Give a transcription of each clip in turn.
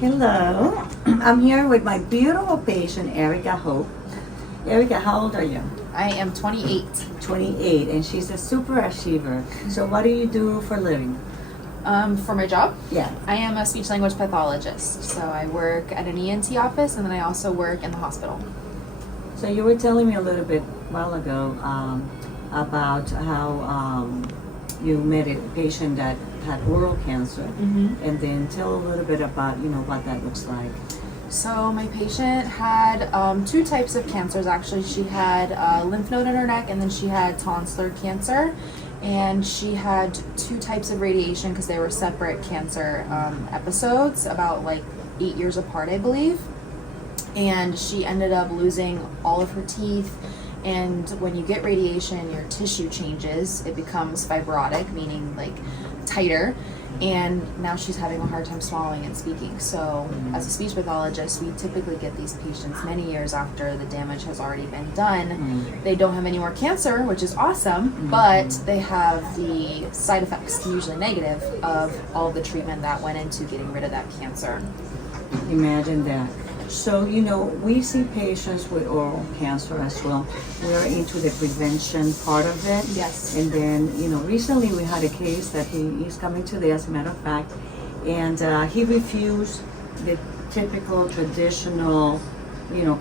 Hello, I'm here with my beautiful patient, Erica Hope. Erica, how old are you? I am 28. 28, and she's a super achiever. So what do you do for a living? For my job, Yeah. I am a speech language pathologist. So I work at an ENT office and then I also work in the hospital. So you were telling me a little bit while ago about how you met a patient that had oral cancer, and then tell a little bit about what that looks like. So my patient had two types of cancers actually. She had a lymph node in her neck and then she had tonsillar cancer. And she had two types of radiation because they were separate cancer episodes, about like 8 years apart, I believe. And she ended up losing all of her teeth. And when you get radiation, your tissue changes. It becomes fibrotic, meaning like tighter. And now she's having a hard time swallowing and speaking. So as a speech pathologist, we typically get these patients many years after the damage has already been done. They don't have any more cancer, which is awesome, but they have the side effects, usually negative, of all the treatment that went into getting rid of that cancer. Imagine that. So, we see patients with oral cancer as well. We're into the prevention part of it. Yes. And then, recently we had a case that he's coming today, as a matter of fact, and he refused the typical traditional,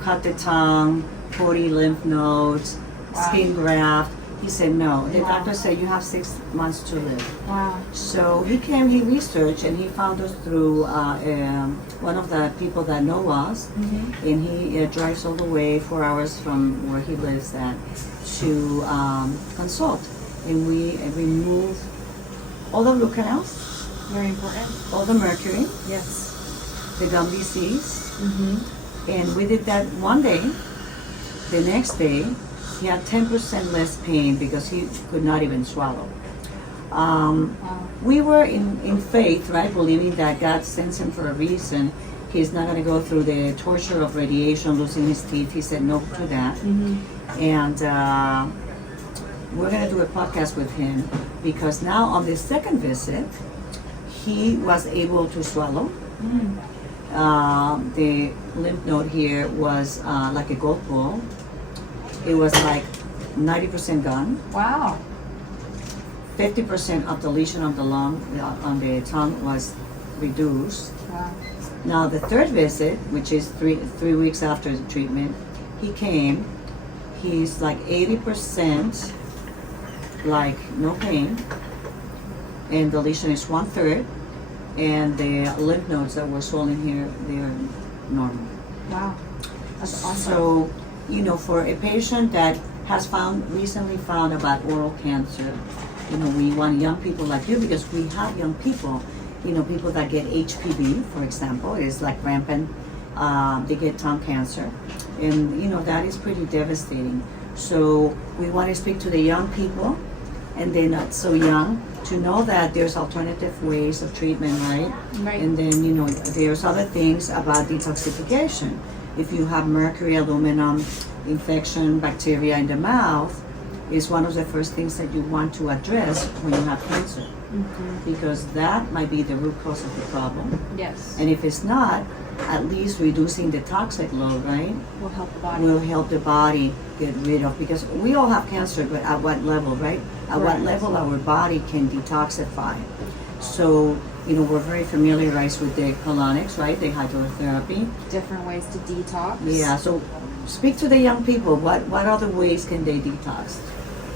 cut the tongue, 40 lymph nodes, skin graft. He said no. The doctor said you have 6 months to live. Wow. So he researched, and he found us through one of the people that know us, and he drives all the way 4 hours from where he lives at to consult. And we remove all the root canals, Very important. all the mercury, Yes. the gum disease, and we did that one day. The next day, he had 10% less pain because he could not even swallow. We were in faith, right, believing that God sends him for a reason. He's not going to go through the torture of radiation, losing his teeth. He said no to that. And we're going to do a podcast with him because now on the second visit, he was able to swallow. The lymph node here was like a golf ball. It was like 90% gone. Wow. 50% of the lesion of the lung on the tongue was reduced. Wow. Now the third visit, which is three weeks after the treatment, he came. He's like 80% like no pain, and the lesion is 1/3, and the lymph nodes that were swollen here, they're normal. Wow. That's awesome. So, for a patient that has recently found about oral cancer, we want young people like you because we have young people, people that get HPV, for example, is like rampant, they get tongue cancer, and that is pretty devastating. So we want to speak to the young people, and they're not so young, to know that there's alternative ways of treatment, right? Right. And then, there's other things about detoxification. If you have mercury, aluminum, infection, bacteria in the mouth, is one of the first things that you want to address when you have cancer, because that might be the root cause of the problem. Yes. And if it's not, at least reducing the toxic load, right, Will help the body. will help the body get rid of, because we all have cancer, but at what level, right? At what level our body can detoxify. So, we're very familiarized with the colonics, right? The hydrotherapy. Different ways to detox. Yeah, so speak to the young people. What other ways can they detox?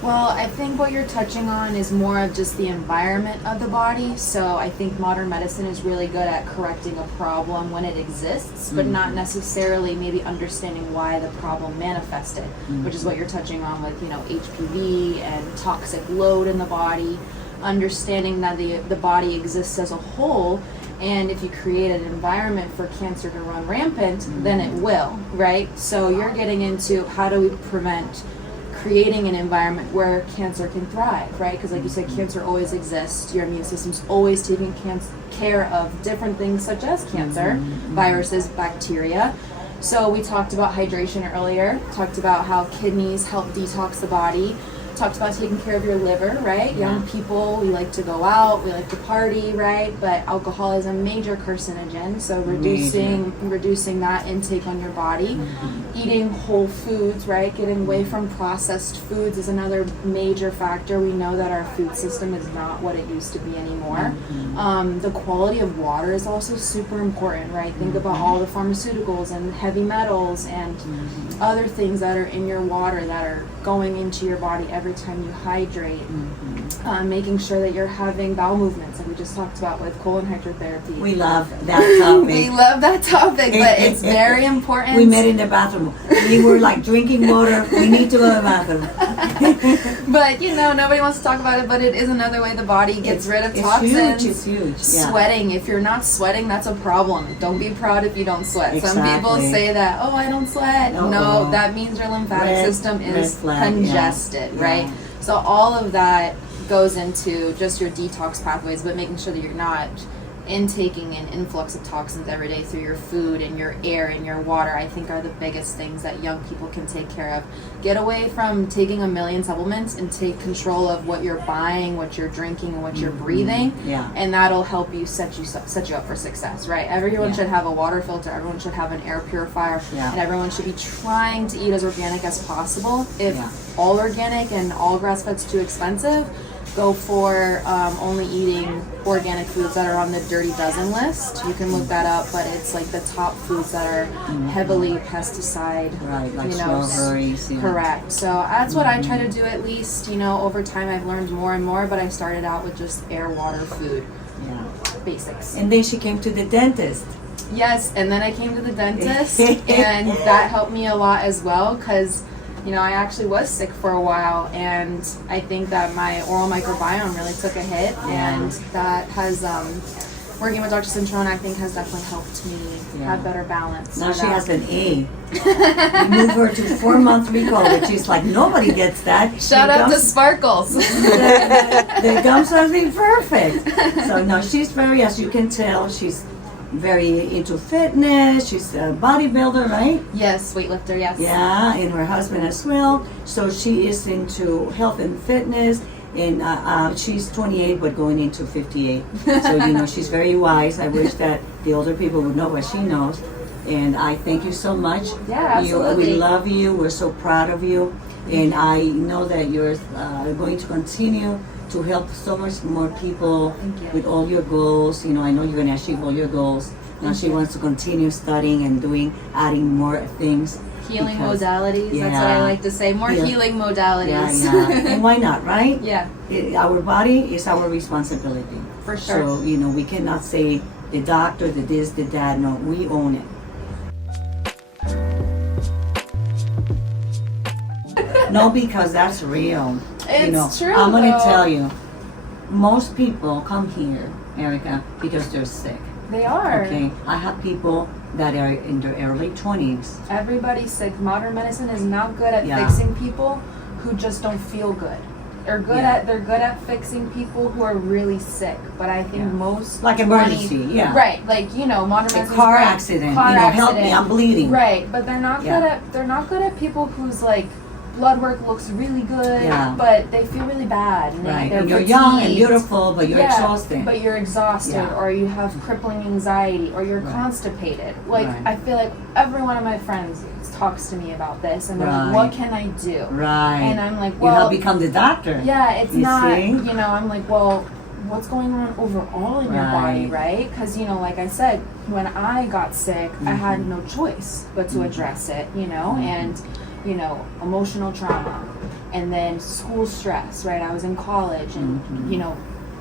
Well, I think what you're touching on is more of just the environment of the body. So I think modern medicine is really good at correcting a problem when it exists, but not necessarily maybe understanding why the problem manifested, which is what you're touching on with, HPV and toxic load in the body, understanding that the body exists as a whole. And if you create an environment for cancer to run rampant, then it will, right? So you're getting into how do we prevent creating an environment where cancer can thrive, right? Because like you said, cancer always exists. Your immune system's always taking care of different things such as cancer, viruses, bacteria. So we talked about hydration earlier, talked about how kidneys help detox the body, talked about taking care of your liver, right? Yeah. Young people, we like to go out, we like to party, right? But alcohol is a major carcinogen, so reducing that intake on your body. Eating whole foods, right? Getting away from processed foods is another major factor. We know that our food system is not what it used to be anymore. The quality of water is also super important, right? Think about all the pharmaceuticals and heavy metals and other things that are in your water that are going into your body every time you hydrate. Making sure that you're having bowel movements, like we just talked about with colon hydrotherapy. We love that topic. We love that topic, but it's very important. We met in the bathroom. We were like drinking water. We need to go to the bathroom. But nobody wants to talk about it, but it is another way the body gets rid of toxins. It's huge. Yeah. Sweating. If you're not sweating, that's a problem. Don't be proud if you don't sweat. Exactly. Some people say that, oh, I don't sweat. No, that means your lymphatic system is congested, right? So all of that goes into just your detox pathways, but making sure that you're not intaking an influx of toxins every day through your food and your air and your water, I think are the biggest things that young people can take care of. Get away from taking a million supplements and take control of what you're buying, what you're drinking, and what you're breathing. And that'll help you set you up for success, right? Everyone should have a water filter, everyone should have an air purifier, and everyone should be trying to eat as organic as possible. If all organic and all grass-fed's too expensive, go for only eating organic foods that are on the Dirty Dozen list. You can look that up, but it's like the top foods that are heavily pesticide. Right, like strawberries. Correct. So that's what I try to do at least. Over time I've learned more and more, but I started out with just air, water, food. Basics. And then she came to the dentist. Yes, and then I came to the dentist, and that helped me a lot as well, because I actually was sick for a while, and I think that my oral microbiome really took a hit, and that has, working with Dr. Cintrone, I think has definitely helped me have better balance. Now she has an A. We moved her to 4-month recall, which is like nobody gets that. Shout out to Sparkles. The gums are perfect. So no, she's very, as you can tell, she's very into fitness. She's a bodybuilder, right? Yes, weightlifter, yes. Yeah, and her husband as well. So she is into health and fitness, and she's 28 but going into 58. So she's very wise. I wish that the older people would know what she knows. And I thank you so much. Yeah, absolutely. We love you. We're so proud of you. And I know that you're going to continue to help so much more people with all your goals. I know you're going to achieve all your goals. Now she wants to continue studying and adding more things. Healing modalities, that's what I like to say. More healing modalities. And why not, right? Our body is our responsibility. For sure. So, we cannot say the doctor, the this, the that. No, we own it. No, because that's real. It's true. I'm going to tell you, most people come here, Erica, because they're sick. They are. Okay. I have people that are in their early 20s. Everybody's sick. Modern medicine is not good at fixing people who just don't feel good. They're good at fixing people who are really sick. But I think most like emergency, right. Like modern medicine. Car accident. Help me, I'm bleeding. Right, but they're not good at people whose blood work looks really good, but they feel really bad. And and you're young and beautiful, but you're exhausted. But you're exhausted, or you have crippling anxiety, or you're constipated. I feel like every one of my friends talks to me about this, and they're like, what can I do? Right. And I'm like, well, you have become the doctor. Yeah, it's not, I'm like, well, what's going on overall in your body, right? Because, like I said, when I got sick, I had no choice but to address it, and emotional trauma, and then school stress, right? I was in college, and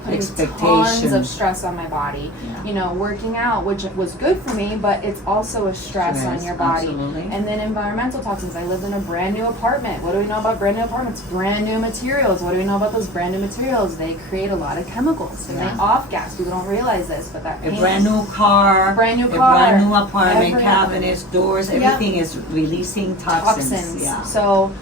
putting tons of stress on my body. Working out, which was good for me, but it's also a stress on your body. Absolutely. And then environmental toxins. I lived in a brand new apartment. What do we know about brand new apartments? Brand new materials. What do we know about those brand new materials? They create a lot of chemicals, and they off gas. People don't realize this, but that a brand new car, a brand new apartment, cabinets, doors, everything is releasing toxins. So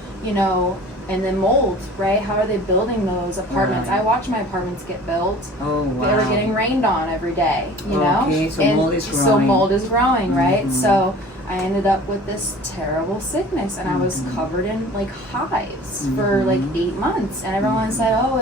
And then mold, right? How are they building those apartments? Right. I watch my apartments get built. Oh, wow. They were getting rained on every day, you know? Okay, so and mold is growing. So mold is growing, right? Mhm. So I ended up with this terrible sickness, and I was Mhm. covered in like hives for like 8 months. And everyone said, "Oh,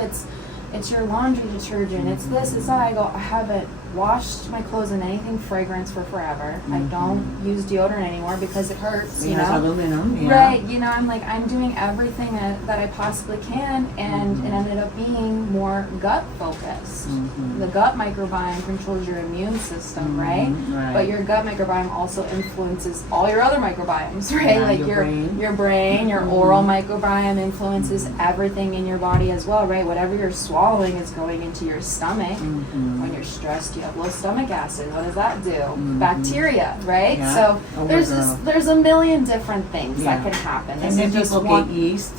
it's your laundry detergent. It's this, it's that." I go, I haven't washed my clothes in anything fragrance for forever. I don't use deodorant anymore because it hurts, It you has know? aluminum, yeah. Right, you know, I'm like, I'm doing everything that I possibly can, and it ended up being more gut focused. The gut microbiome controls your immune system, right? Right. But your gut microbiome also influences all your other microbiomes, right? Yeah, Like your your brain, your oral microbiome influences everything in your body as well, right? Whatever you're swallowing is going into your stomach. When you're stressed, you have low stomach acid. What does that do? Bacteria, right? Yeah. So Oh, there's a million different things Yeah. that can happen. And This then is just people one. get yeast.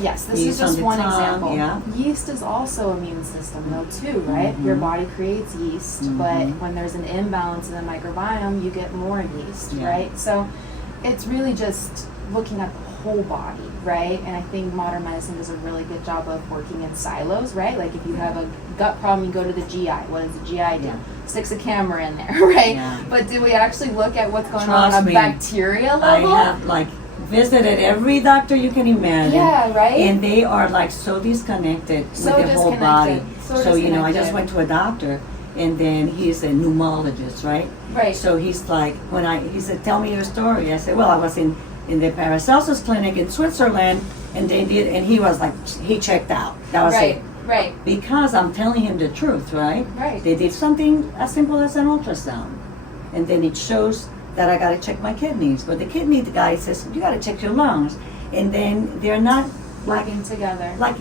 Yes, this Yeast is just on the one tongue, example. yeah. Yeast is also immune system though too, right? Your body creates yeast, but when there's an imbalance in the microbiome, you get more yeast, Yeah. right? So it's really just looking at the whole body, right? And I think modern medicine does a really good job of working in silos, right? Like if you have a gut problem, you go to the GI. What does the GI do? Yeah. Sticks a camera in there, right? Yeah. But do we actually look at what's going Trust on a me, bacteria I level? have like visited every doctor you can imagine. Yeah, right? And they are like so disconnected So with the whole body. disconnected. So, you know, I just disconnected. went to a doctor and then he's a pneumologist, right? Right. So he's like, he said, "Tell me your story." I said, "Well, I was in the Paracelsus clinic in Switzerland and he was like, he checked out. That was Right, it. right. Because I'm telling him the truth, right? Right. They did something as simple as an ultrasound. And then it shows that I gotta check my kidneys. But the kidney guy says, you gotta check your lungs. And then they're not Working together. like,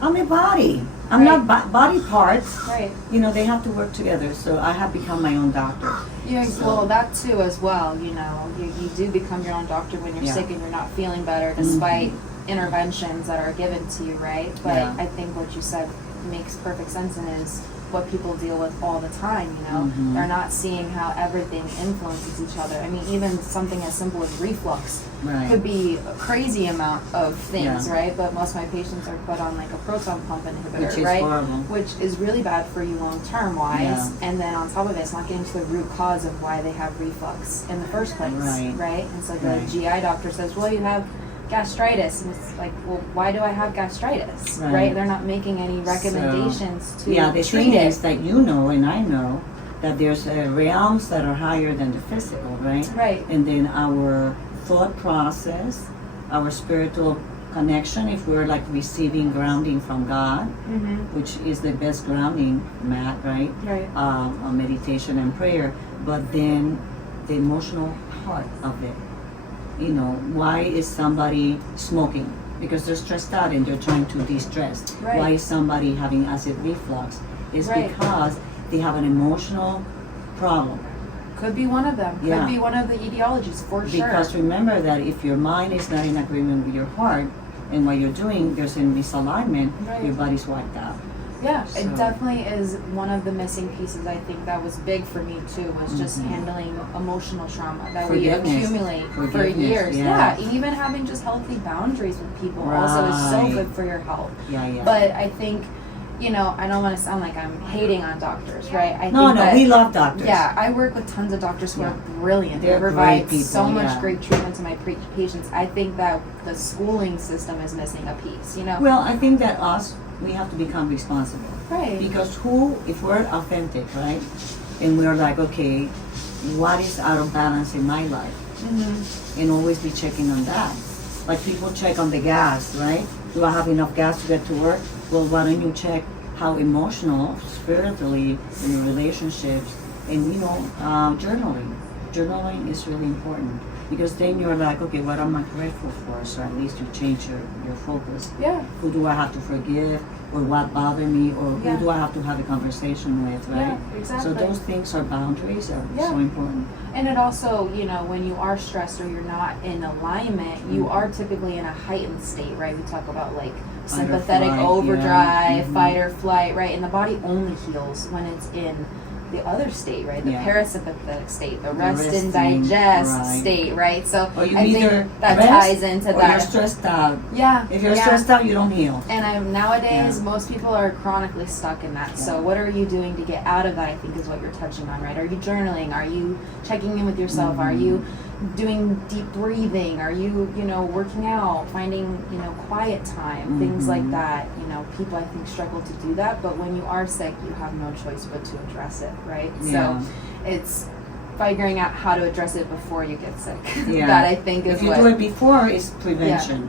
I'm a body. I'm Right. not body parts. Right. You know, they have to work together. So I have become my own doctor. Yeah, So- well, that too as well, you know. You do become your own doctor when you're Yeah. sick and you're not feeling better despite interventions that are given to you, right? But Yeah. I think what you said makes perfect sense and is what people deal with all the time, you know. They're not seeing how everything influences each other. I mean, even something as simple as reflux Right. could be a crazy amount of things, Yeah. right? But most of my patients are put on like a proton pump inhibitor, Which is right? horrible. Which is really bad for you long term wise. Yeah. And then on top of it, it's not getting to the root cause of why they have reflux in the first place, Right. And so the Right. GI doctor says, well, you have gastritis, and it's like, well, why do I have gastritis, Right. They're not making any recommendations to Yeah, the treat thing it. is that you know and I know that there's realms that are higher than the physical, right? Right. And then our thought process, our spiritual connection, if we're like receiving grounding from God, Mm-hmm. which is the best grounding mat, right? Right. On meditation and prayer, but then the emotional part of it. You know, why is somebody smoking? Because they're stressed out and they're trying to de-stress. Right. Why is somebody having acid reflux? It's Right. because they have an emotional problem. Could be one of them. Yeah. Could be one of the etiologies for Because sure. remember that if your mind is not in agreement with your heart and what you're doing, there's a misalignment, Right. your body's wiped out. Yeah, So- it definitely is one of the missing pieces. I think that was big for me too, was just handling emotional trauma that we Forgiveness. accumulate for Forgiveness, years. yeah. And even having just healthy boundaries with people also is so Right. good for your health. Yeah, yeah. But I think, you know, I don't want to sound like I'm hating on doctors, right? I no, think that, we love doctors. Yeah, I work with tons of doctors who Yeah. are brilliant. They're They provide great so people, much yeah. great treatment to my patients. I think that the schooling system is missing a piece, you know? Well, I think that we have to become responsible. Right. Because if we're authentic, right? And we're like, okay, what is out of balance in my life? Mm-hmm. And always be checking on that. Like people check on the gas, right? Do I have enough gas to get to work? Well, why don't you check how emotional, spiritually, in your relationships, and journaling. Journaling is really important because then you're like, okay, what am I grateful for? So at least you change your focus. Yeah. Who do I have to forgive, or what bothered me, or Yeah. who do I have to have a conversation with, right? Yeah, exactly. So those things are boundaries are Yeah. so important. And it also, you know, when you are stressed or you're not in alignment, you are typically in a heightened state, right? We talk about like Fight or sympathetic flight, overdrive, yeah. fight or flight, right? And the body only heals when it's in the other state, right? The Yeah. parasympathetic state, the rest resting, and digest right. state, right? So Or you I either think that rest ties into or that. you're stressed out. Yeah. If you're yeah. stressed out, you don't heal. And nowadays, Yeah. most people are chronically stuck in that. So, what are you doing to get out of that? I think is what you're touching on, right? Are you journaling? Are you checking in with yourself? Are you doing deep breathing? Are you, working out, finding, quiet time, things like that? People I think struggle to do that. But when you are sick, you have no choice but to address it, right? Yeah. So, it's figuring out how to address it before you get sick. Yeah. That I think is if you what. do it before, it's prevention.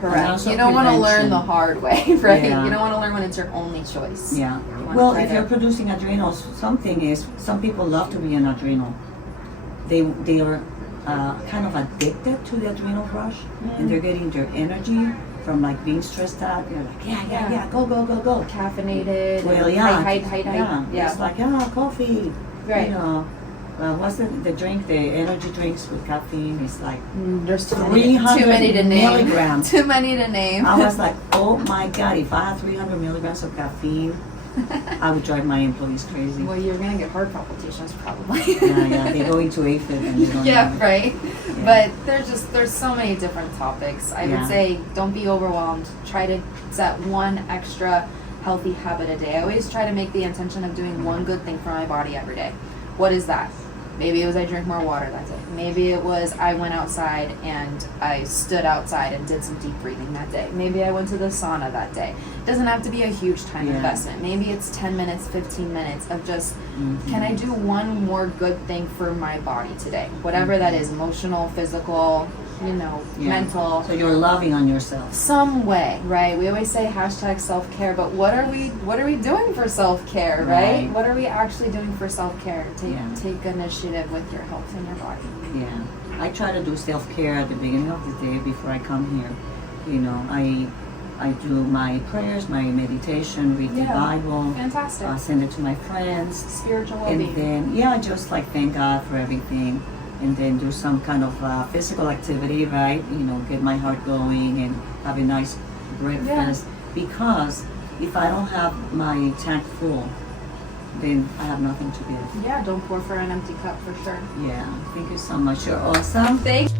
Correct. You don't want to learn the hard way, right? Yeah. You don't want to learn when it's your only choice. Yeah. You wanna Well, try if to- you're producing adrenals, something is some people love to be an adrenal. They are kind of addicted to the adrenal rush, and they're getting their energy from like being stressed out. They're like, yeah, go, caffeinated. Well, and yeah, High. Yeah. It's like coffee. Right. What's the drink? The energy drinks with caffeine is like There's too 300 many to name. milligrams. Too many to name. I was like, oh my god! If I had 300 milligrams of caffeine, I would drive my employees crazy. Well, you're gonna get heart palpitations probably. Yeah, they go into AFib and they don't Yeah, know. right. Yeah. But there's so many different topics. I Yeah. would say don't be overwhelmed. Try to set one extra healthy habit a day. I always try to make the intention of doing one good thing for my body every day. What is that? Maybe it was I drank more water that day. Maybe it was I went outside and I stood outside and did some deep breathing that day. Maybe I went to the sauna that day. It doesn't have to be a huge time investment. Maybe it's 10 minutes, 15 minutes of just, can I do one more good thing for my body today? Whatever that is, emotional, physical, mental. So you're loving on yourself. Some way, right? We always say hashtag self-care, but what are we doing for self-care, right? Right. What are we actually doing for self-care? Take Yeah. initiative with your health and your body. Yeah, I try to do self-care at the beginning of the day before I come here. I do my prayers, my meditation, read the Bible, Fantastic. send it to my friends, Spiritual and well-being. then just like thank God for everything, and then do some kind of physical activity, right? Get my heart going and have a nice breakfast. Because if I don't have my tank full, then I have nothing to give. Yeah, don't pour for an empty cup for sure. Yeah, thank you so much. You're awesome. Thank